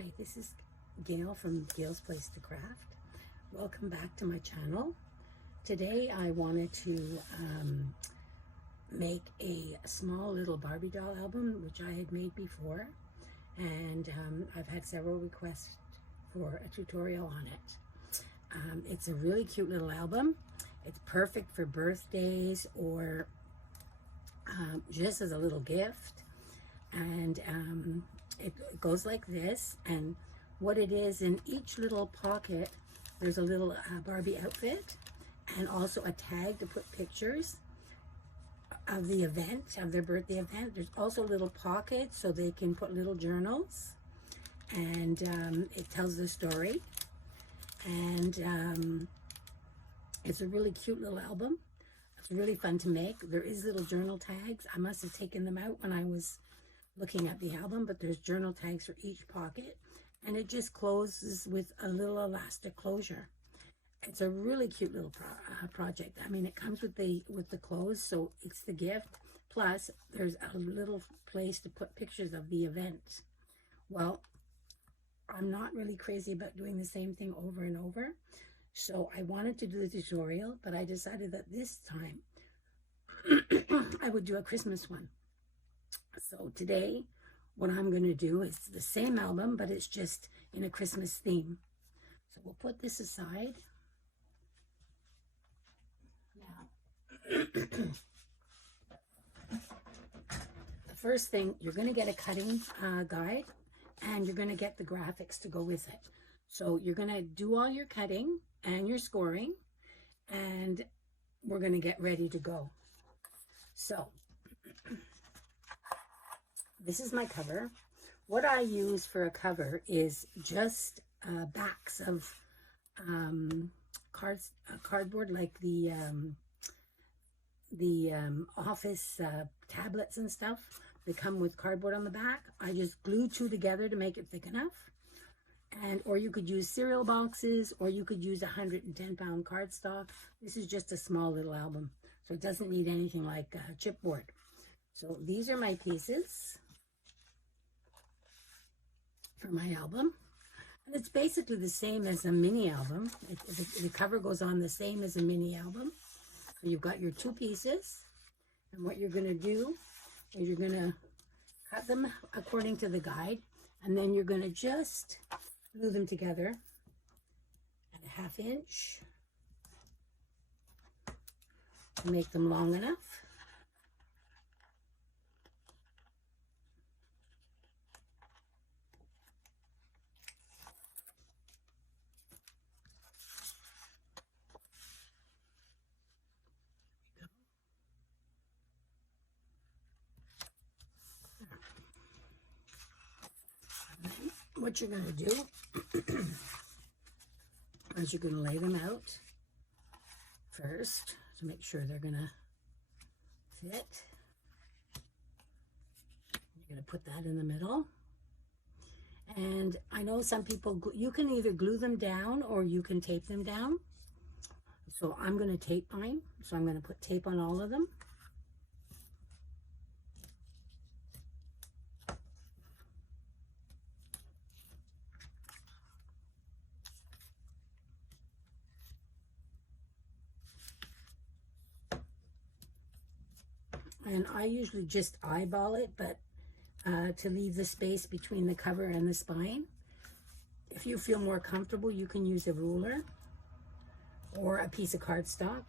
Hi, this is Gail from Gail's Place to Craft. Welcome back to my channel. Today I wanted to make a small little Barbie doll album, which I had made before, and I've had several requests for a tutorial on it. It's a really cute little album. It's perfect for birthdays or just as a little gift, and it goes like this. And what it is, in each little pocket there's a little Barbie outfit and also a tag to put pictures of the event, of their birthday event. There's also little pockets so they can put little journals, and it tells the story, and it's a really cute little album. It's really fun to make. There is little journal tags. I must have taken them out when I was looking at the album, but there's journal tags for each pocket, and it just closes with a little elastic closure. It's a really cute little project. I mean, it comes with the clothes, so it's the gift. Plus, there's a little place to put pictures of the event. Well, I'm not really crazy about doing the same thing over and over, so I wanted to do the tutorial, but I decided that this time I would do a Christmas one. So today, what I'm going to do is the same album, but it's just in a Christmas theme. So we'll put this aside. Now, the first thing, you're going to get a cutting guide, and you're going to get the graphics to go with it. So you're going to do all your cutting and your scoring, and we're going to get ready to go. So this is my cover. What I use for a cover is just backs of cardboard, like the office tablets and stuff. They come with cardboard on the back. I just glue two together to make it thick enough. And or you could use cereal boxes, or you could use 110-pound cardstock. This is just a small little album, so it doesn't need anything like chipboard. So these are my pieces for my album, and it's basically the same as a mini album. The cover goes on the same as a mini album. So you've got your two pieces, and what you're going to do is you're going to cut them according to the guide, and then you're going to just glue them together at a 1/2 inch to make them long enough. What you're going to do is you're going to lay them out first to make sure they're going to fit. You're going to put that in the middle. And I know some people, you can either glue them down or you can tape them down. So I'm going to tape mine. So I'm going to put tape on all of them. And I usually just eyeball it, but to leave the space between the cover and the spine. If you feel more comfortable, you can use a ruler or a piece of cardstock.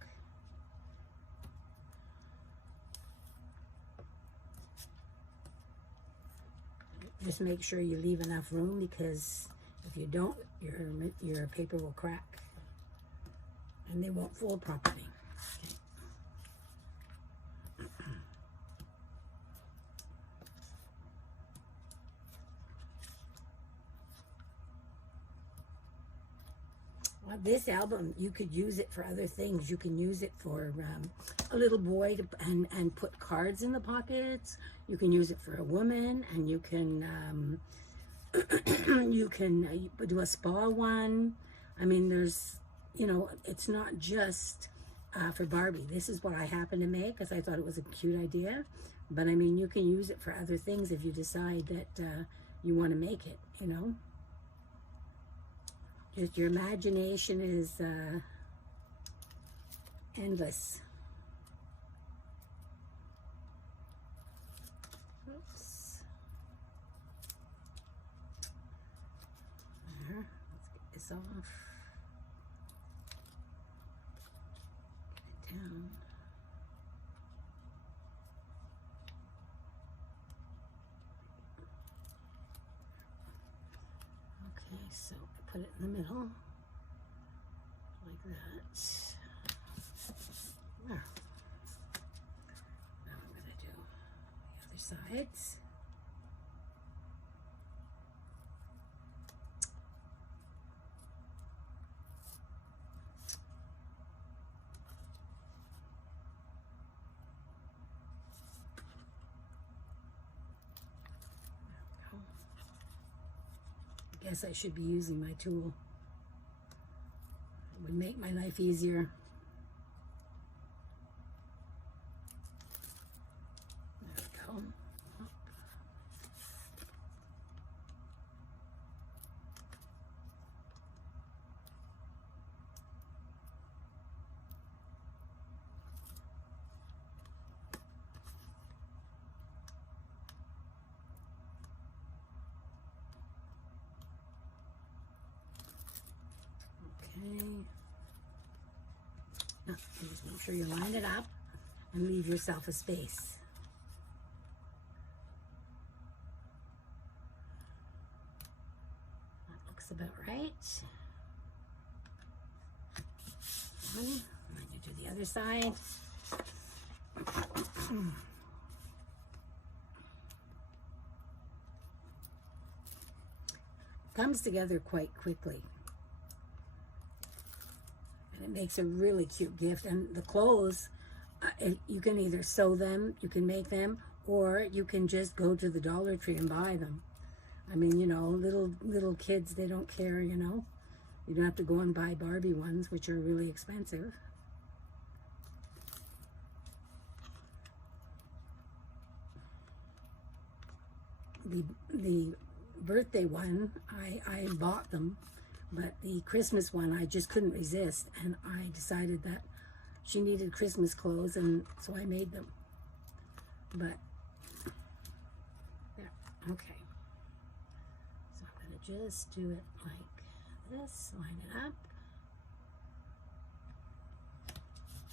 Just make sure you leave enough room, because if you don't, your paper will crack and they won't fold properly. Okay. This album, you could use it for other things. You can use it for a little boy and put cards in the pockets. You can use it for a woman, and you can you can do a spa one. I mean, there's, you know, it's not just for Barbie. This is what I happened to make because I thought it was a cute idea. But I mean, you can use it for other things if you decide that you want to make it, you know. Just your imagination is endless. Oops. There. Let's get this off. Get it down. Okay, so put it in the middle, like that. Now I'm going to do the other sides. I guess I should be using my tool. It would make my life easier. There we go. Okay. Now, just make sure you line it up and leave yourself a space. That looks about right. And then you do the other side. Comes together quite quickly. It makes a really cute gift. And the clothes, you can either sew them, you can make them, or you can just go to the Dollar Tree and buy them. I mean, you know, little kids, they don't care, you know. You don't have to go and buy Barbie ones, which are really expensive. The birthday one, I bought them. But the Christmas one, I just couldn't resist, and I decided that she needed Christmas clothes, and so I made them. But, yeah, okay. So I'm going to just do it like this, line it up.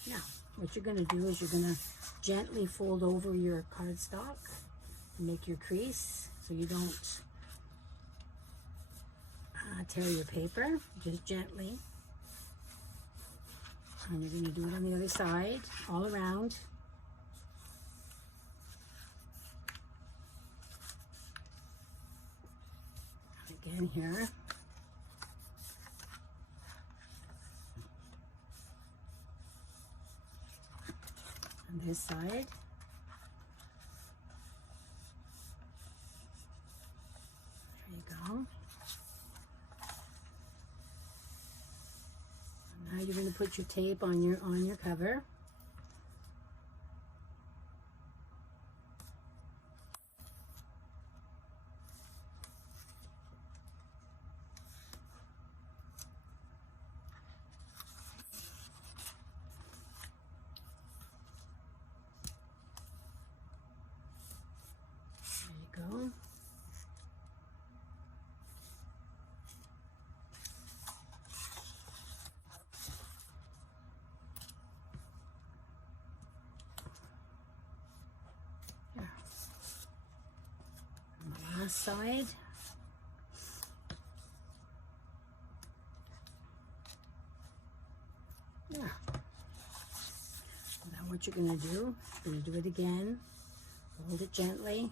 Now, what you're going to do is you're going to gently fold over your cardstock and make your crease so you don't tear your paper, just gently. And you're going to do it on the other side, all around. Again here. On this side. There you go. Now you're going to put your tape on your cover. There you go. Side. Yeah. Now what you're going to do, you're going to do it again. Hold it gently.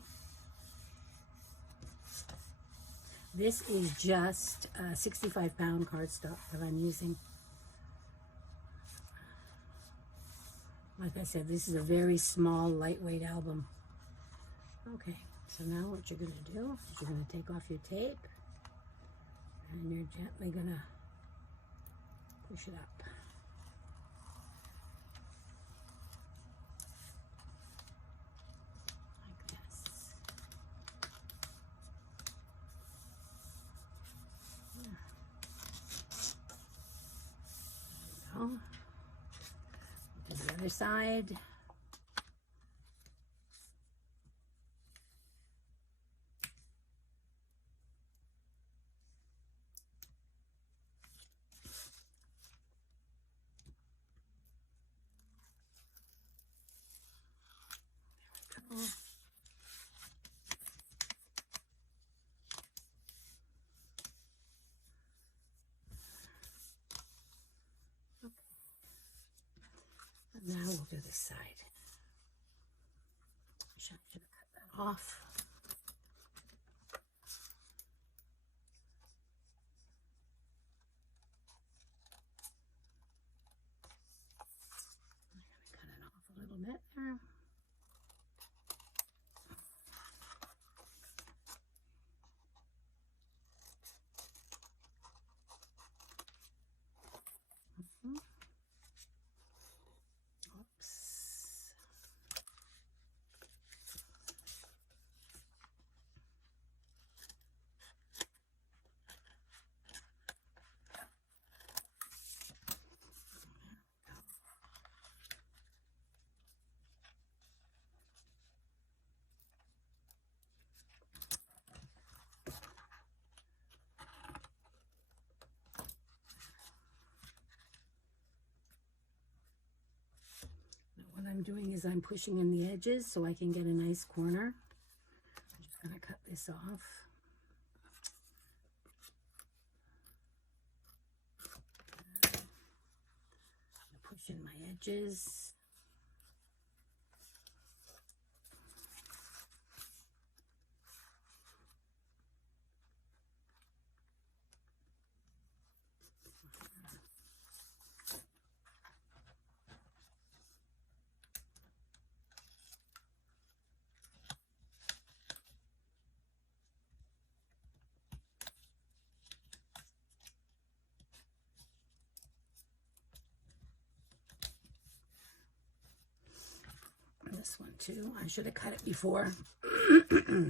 This is just 65-pound cardstock that I'm using. Like I said, this is a very small, lightweight album. Okay. So now what you're going to do is you're going to take off your tape and you're gently going to push it up. Like this. Yeah. other side. There we go. And now we'll do this side. I should have cut that off. I'm going to cut it off a little bit there. What I'm doing is I'm pushing in the edges so I can get a nice corner. I'm just going to cut this off. Push in my edges. This one too. I should have cut it before. There we go.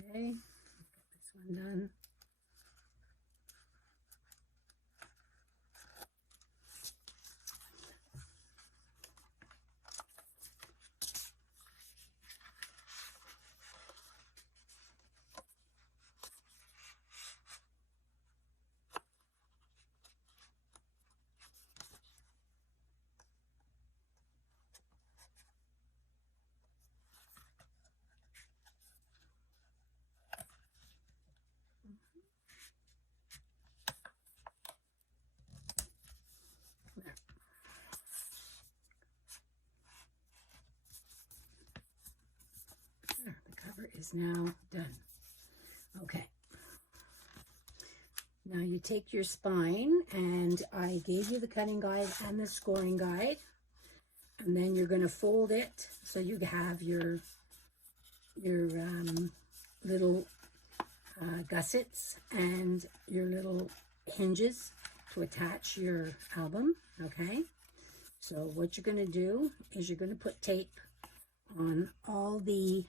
Okay, get this one done. There, the cover is now done. Okay. Now you take your spine, and I gave you the cutting guide and the scoring guide, and then you're going to fold it so you have your little gussets and your little hinges to attach your album. Okay, so what you're going to do is you're going to put tape on all the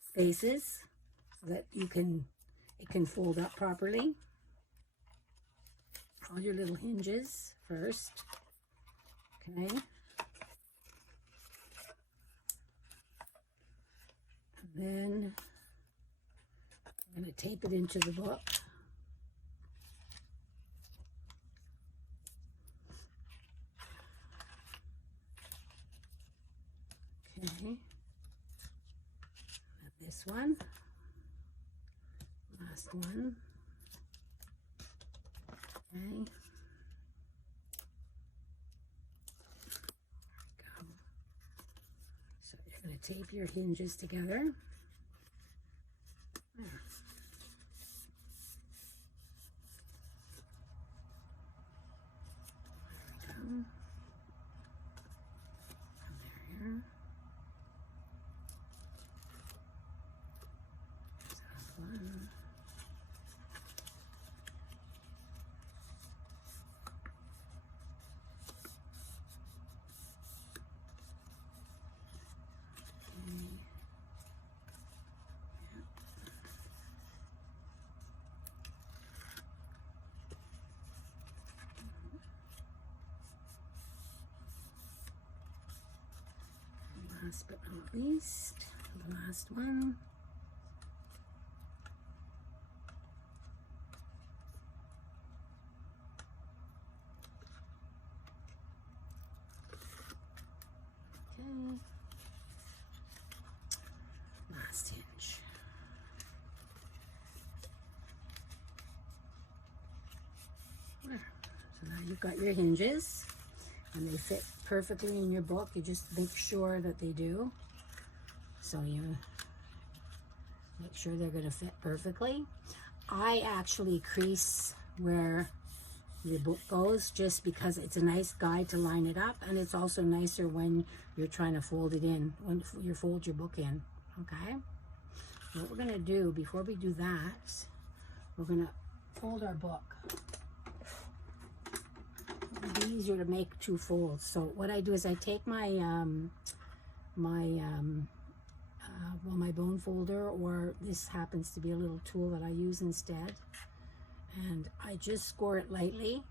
spaces so that it can fold up properly. All your little hinges first. Okay, and then I'm going to tape it into the book. Okay, this one, last one. Okay, there we go. So you're going to tape your hinges together. There. There we go. There. One. last but not least, the last one. Okay. Last hinge. There. So now you've got your hinges, and they fit perfectly in your book. You just make sure that they do. So you make sure they're going to fit perfectly. I actually crease where your book goes just because it's a nice guide to line it up, and it's also nicer when you're trying to fold it in, when you fold your book in. Okay? What we're going to do before we do that, we're going to fold our book. It'll be easier to make two folds. So what I do is I take my my bone folder, or this happens to be a little tool that I use instead, and I just score it lightly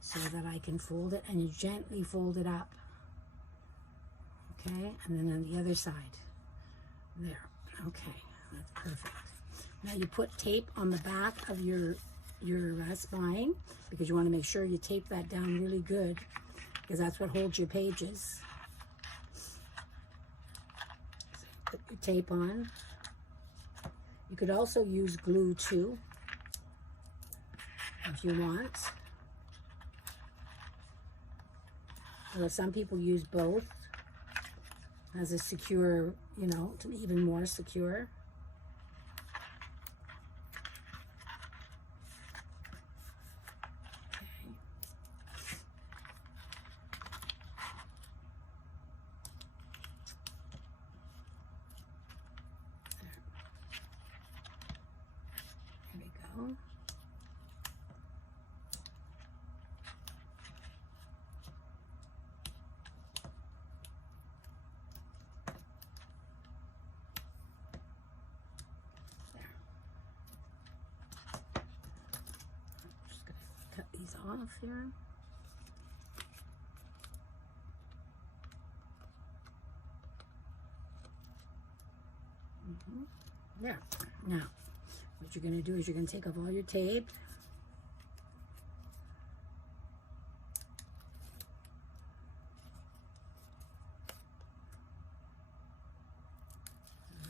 so that I can fold it, and you gently fold it up. Okay, and then on the other side. There. Okay, that's perfect. Now you put tape on the back of your spine, because you want to make sure you tape that down really good, because that's what holds your pages. So put your tape on. You could also use glue too, if you want. Or some people use both as a secure, you know, to even more secure. Off here. There. Now, what you're going to do is you're going to take off all your tape.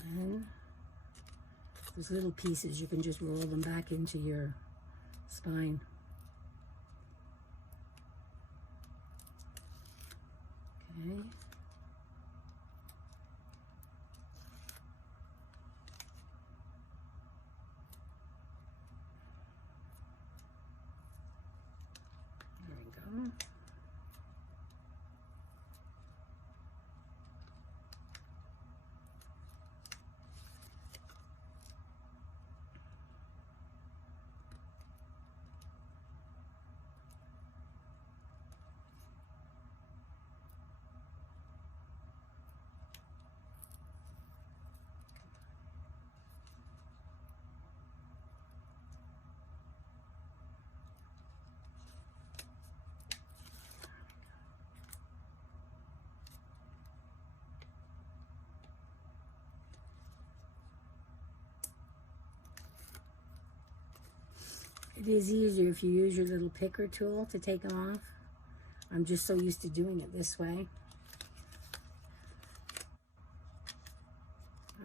And then those little pieces, you can just roll them back into your spine. Okay. There we go. It is easier if you use your little picker tool to take them off. I'm just so used to doing it this way.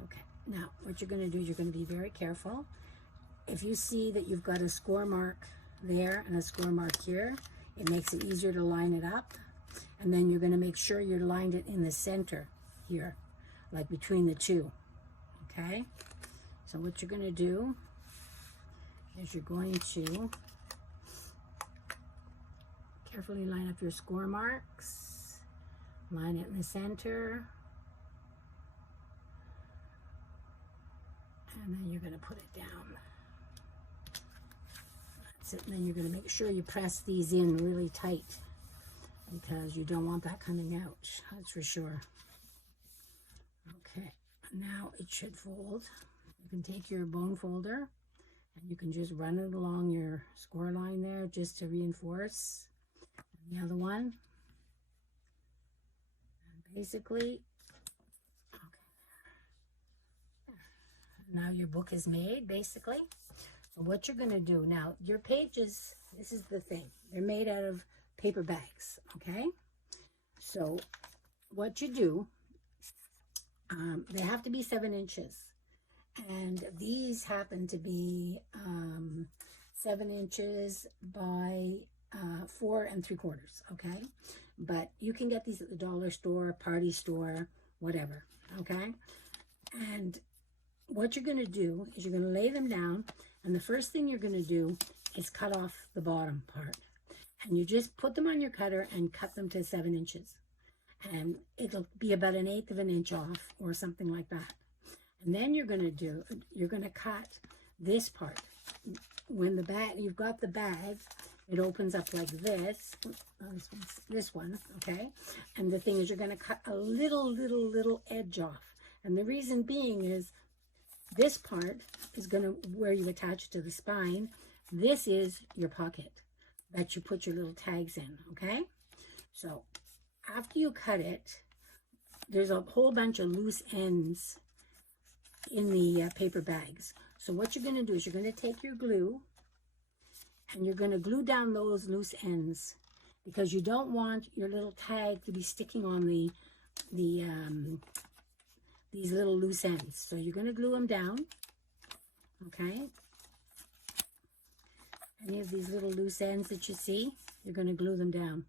Okay, now what you're going to do is you're going to be very careful. If you see that you've got a score mark there and a score mark here, it makes it easier to line it up. And then you're going to make sure you're lined it in the center here, like between the two. Okay, so what you're going to do is you're going to carefully line up your score marks, line it in the center, and then you're going to put it down. That's it. And then you're going to make sure you press these in really tight, because you don't want that coming out, that's for sure. Okay, now it should fold. You can take your bone folder and you can just run it along your score line there just to reinforce. And the other one. And basically, Now your book is made, basically. So what you're going to do now, your pages, this is the thing, they're made out of paper bags, okay? So what you do, they have to be 7 inches, and these happen to be 7 inches by 4 3/4, okay? But you can get these at the dollar store, party store, whatever, okay? And what you're going to do is you're going to lay them down, and the first thing you're going to do is cut off the bottom part. And you just put them on your cutter and cut them to 7 inches. And it'll be about 1/8 of an inch off or something like that. And then you're going to cut this part. When the bag, you've got the bag, it opens up like this. This one, okay? And the thing is, you're going to cut a little edge off. And the reason being is this part is going to, where you attach it to the spine, this is your pocket that you put your little tags in, okay? So after you cut it, there's a whole bunch of loose ends in the paper bags. So what you're going to do is you're going to take your glue and you're going to glue down those loose ends, because you don't want your little tag to be sticking on these little loose ends. So you're going to glue them down, okay? Any of these little loose ends that you see, you're going to glue them down.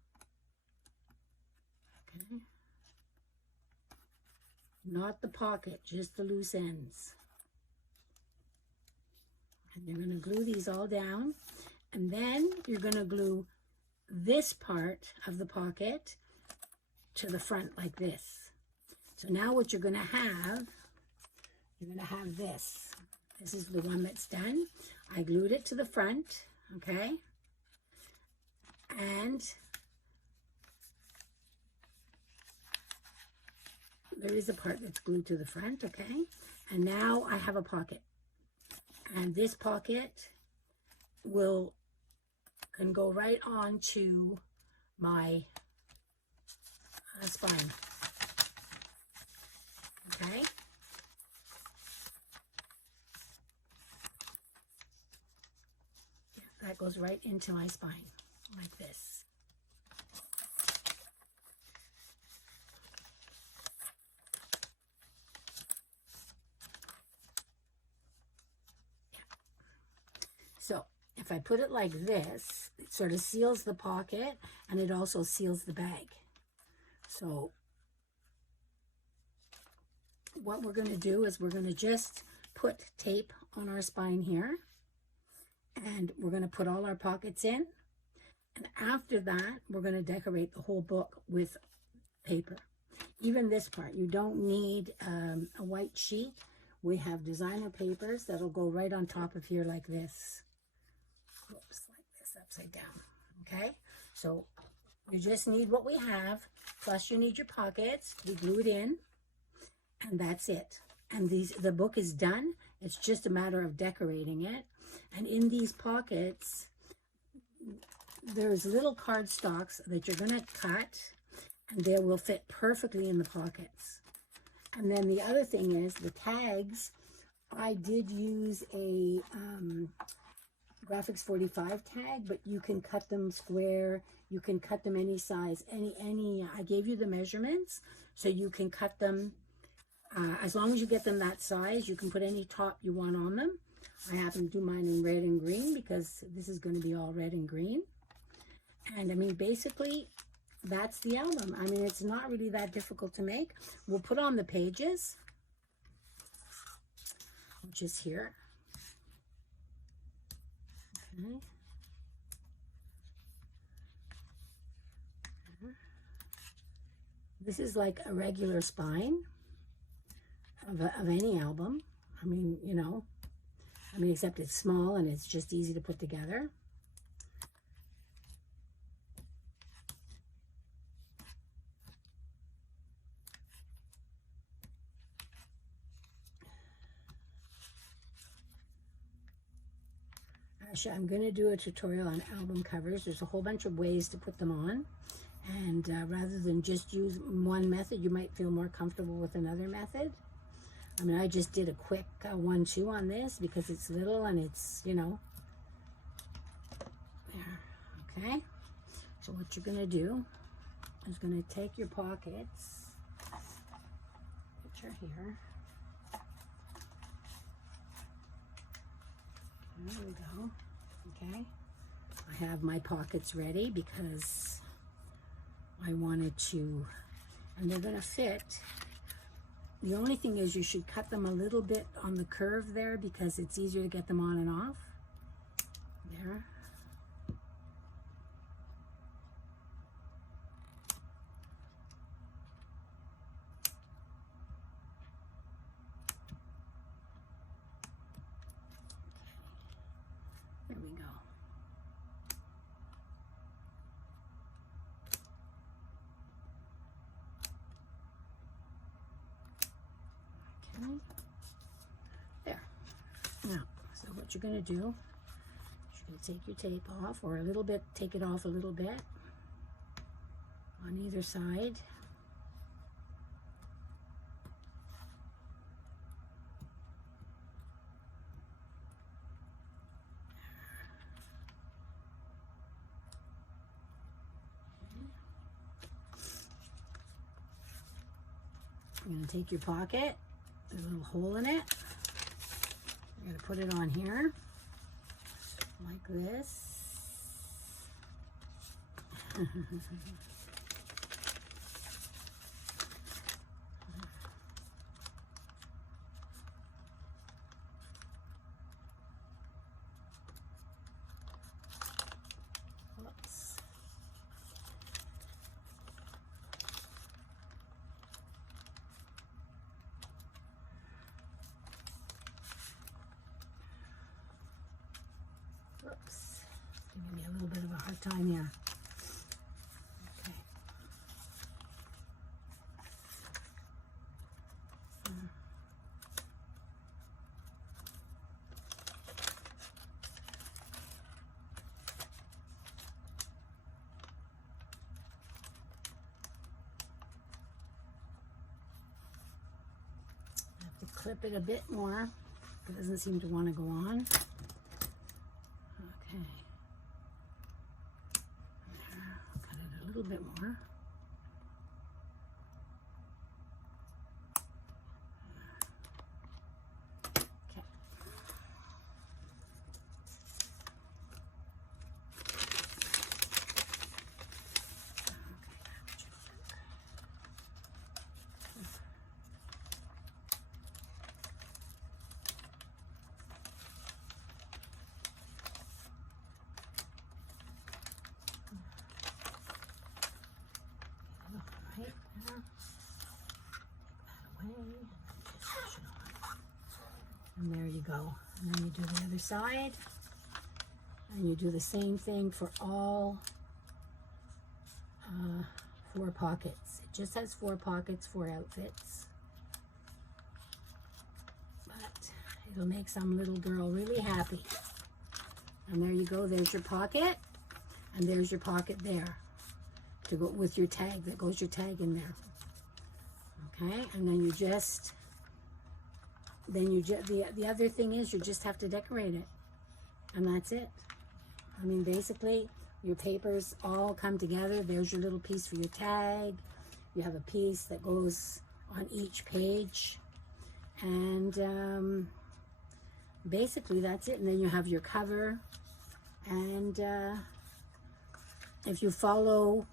Okay? Not the pocket, just the loose ends. And you're going to glue these all down. And then you're going to glue this part of the pocket to the front like this. So now what you're going to have this. This is the one that's done. I glued it to the front, okay? And there is a part that's glued to the front, okay? And now I have a pocket. And this pocket can go right on to my spine. Okay? Yeah, that goes right into my spine, like this. Yeah. So, if I put it like this, it sort of seals the pocket, and it also seals the bag. So what we're going to do is we're going to just put tape on our spine here, and we're going to put all our pockets in, and after that we're going to decorate the whole book with paper. Even this part, you don't need a white sheet. We have designer papers that'll go right on top of here like this. Oops, like this, upside down. Okay, so you just need what we have, plus you need your pockets to be glued in, and that's it. And the book is done. It's just a matter of decorating it. And in these pockets, there's little cardstocks that you're going to cut, and they will fit perfectly in the pockets. And then the other thing is the tags. I did use a Graphics 45 tag, but you can cut them square, you can cut them any size, I gave you the measurements, so you can cut them as long as you get them that size. You can put any top you want on them. I happen to do mine in red and green because this is going to be all red and green. And I mean, basically that's the album. I mean, it's not really that difficult to make. We'll put on the pages, which is here. Okay. This is like a regular spine of any album. I mean, you know, except it's small and it's just easy to put together. Actually, I'm going to do a tutorial on album covers. There's a whole bunch of ways to put them on. And rather than just use one method, you might feel more comfortable with another method. I mean, I just did a quick 1-2 on this because it's little and it's, you know, there. Okay. So what you're going to do is going to take your pockets, which are here. There we go. Okay. I have my pockets ready because I wanted to, and they're going to fit. The only thing is you should cut them a little bit on the curve there because it's easier to get them on and off. There. There we go. Okay. There. Now, so what you're going to do, you're going to take your tape off, or a little bit, take it off a little bit on either side. You're going to take your pocket, there's a little hole in it. You're going to put it on here, like this. Whoops. Whoops, giving me a little bit of a hard time here. Okay. I have to clip it a bit more. It doesn't seem to want to go on. Okay. There, I'll cut it a little bit more. Okay. Right there. Take that away. Just push it on. And there you go. And then you do the other side. And you do the same thing for all 4 pockets. It just has 4 pockets, 4 outfits. But it'll make some little girl really happy. And there you go. There's your pocket. And there's your pocket there. To go with your tag, that goes your tag in there. Okay, and then the other thing is you just have to decorate it, and that's it. I mean, basically your papers all come together. There's your little piece for your tag. You have a piece that goes on each page, and basically that's it. And then you have your cover, and if you follow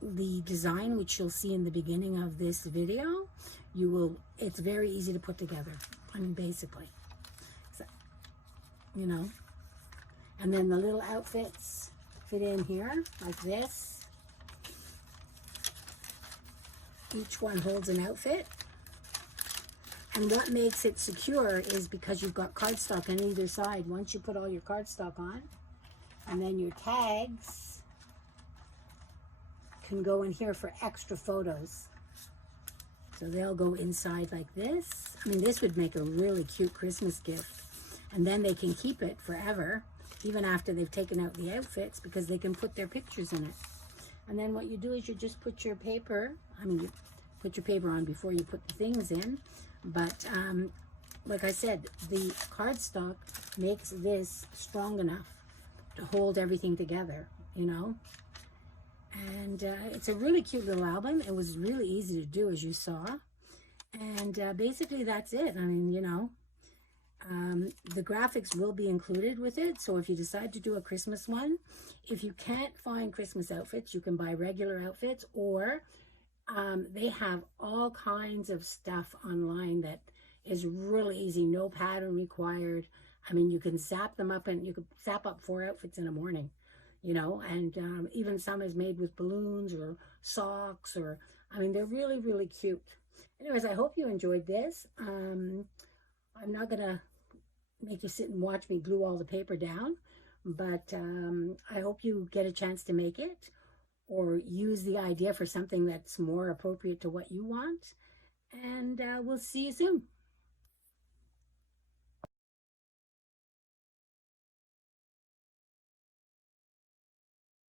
the design, which you'll see in the beginning of this video, it's very easy to put together. I mean, basically, so, you know, and then the little outfits fit in here like this. Each one holds an outfit, and what makes it secure is because you've got cardstock on either side. Once you put all your cardstock on, and then your tags can go in here for extra photos. So they'll go inside like this. I mean, this would make a really cute Christmas gift. And then they can keep it forever, even after they've taken out the outfits, because they can put their pictures in it. And then what you do is you just put your paper, put your paper on before you put the things in. But like I said, the cardstock makes this strong enough to hold everything together, you know. And it's a really cute little album. It was really easy to do, as you saw. And basically that's it. I mean, you know, the graphics will be included with it. So if you decide to do a Christmas one, if you can't find Christmas outfits, you can buy regular outfits, or they have all kinds of stuff online that is really easy, no pattern required. I mean, you can zap them up, and you can zap up 4 outfits in a morning, you know, and even some is made with balloons or socks, or, I mean, they're really, really cute. Anyways, I hope you enjoyed this. I'm not going to make you sit and watch me glue all the paper down, but I hope you get a chance to make it, or use the idea for something that's more appropriate to what you want. And we'll see you soon.